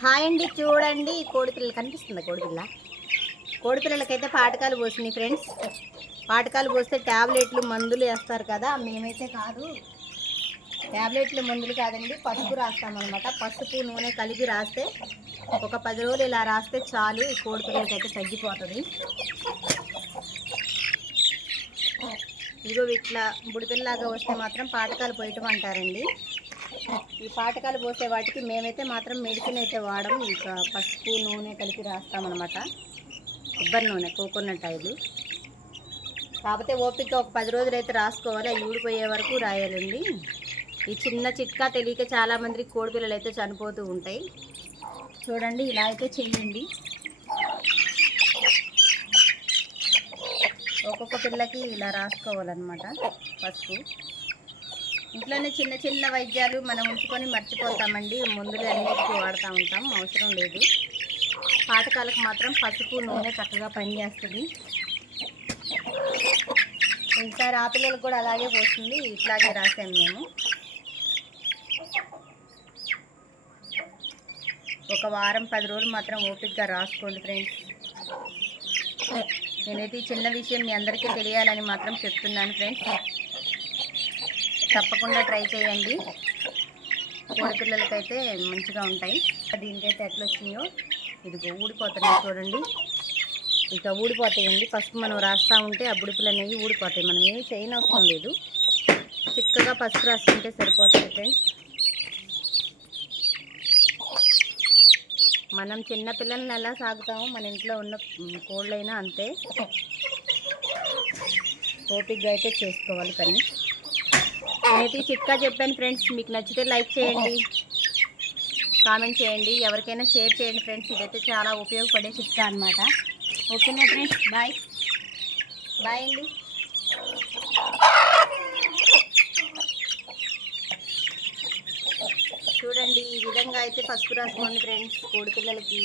Hi అండి, చూడండి కోడిపిల్లలు కనిపిస్తుందా? కోడిపిల్లలకైతే పాటకాలు పోసినాయి ఫ్రెండ్స్. పాటకాలు పోస్తే ట్యాబ్లెట్లు మందులు వేస్తారు కదా, మేమైతే కాదు, ట్యాబ్లెట్లు మందులు కాదండి, పసుపు రాస్తామన్నమాట. పసుపు నూనె కలిపి రాస్తే ఒక 10 రోజులు ఇలా రాస్తే చాలు, ఈ కోడిపిల్లలకైతే తగ్గిపోతుంది. ఇదిగో ఇట్లా బుడిపిల్లలాగా వస్తే మాత్రం పాటకాలు పోయటం అంటారండి. ఈ పాటకాలు పోసే వాటికి మేమైతే మాత్రం మెడిసిన్ అయితే వాడము, ఇంకా పసుపు నూనె కలిపి రాస్తామన్నమాట. కొబ్బరి నూనె, కోకోనట్ ఆయిల్. కాకపోతే ఓపిక ఒక 10 రోజులు అయితే రాసుకోవాలి, అవి ఊడిపోయే వరకు రాయాలండి. ఈ చిన్న చిట్కా తెలియక చాలామంది కోడిపిల్లలు అయితే చనిపోతూ ఉంటాయి. చూడండి, ఇలా అయితే చేయండి. ఒక్కొక్క పిల్లకి ఇలా రాసుకోవాలన్నమాట పసుపు. ఇంట్లోనే చిన్న చిన్న వైద్యాలు మనం ఉంచుకొని మర్చిపోతామండి, మందులు అన్నిటికీ వాడుతూ ఉంటాం, అవసరం లేదు. పాతకాలకు మాత్రం పసుపు నూనె చక్కగా పనిచేస్తుంది. ఈసారి ఆ పిల్లలకు కూడా అలాగే పోస్తుంది, ఇట్లాగే రాసాము మేము. ఒక వారం 10 రోజులు మాత్రం ఓపికగా రాసుకోండి ఫ్రెండ్స్. నేనైతే ఈ చిన్న విషయం మీ అందరికీ తెలియాలని మాత్రం చెప్తున్నాను ఫ్రెండ్స్. తప్పకుండా ట్రై చేయండి, కోడిపిల్లలకైతే మంచిగా ఉంటాయి. దీనికైతే ఎట్లా వచ్చినాయో ఇదిగో ఊడిపోతున్నాయి చూడండి, ఇక ఊడిపోతాయండి. పసుపు మనం రాస్తూ ఉంటే ఆ బుడిపిల్ల అనేవి ఊడిపోతాయి, మనం ఏమి చేయనవసరం లేదు, చిక్కగా పసుపు రాసుకుంటే సరిపోతుంది ఫ్రెండ్స్. మనం చిన్న పిల్లల్ని ఎలా సాగుతామో మన ఇంట్లో ఉన్న కోళ్ళైనా అంతే, ఓపికగా అయితే చేసుకోవాలి పని. నేనైతే చిట్కా చెప్పాను ఫ్రెండ్స్, మీకు నచ్చితే లైక్ చేయండి, కామెంట్ చేయండి, ఎవరికైనా షేర్ చేయండి ఫ్రెండ్స్. ఇదైతే చాలా ఉపయోగపడే చిట్కా అన్నమాట. ఓకేనా ఫ్రెండ్స్, బాయ్ బాయ్ అండి. చూడండి, ఈ విధంగా అయితే పసుపు రాసుకోండి ఫ్రెండ్స్ కోడిపిల్లలకి.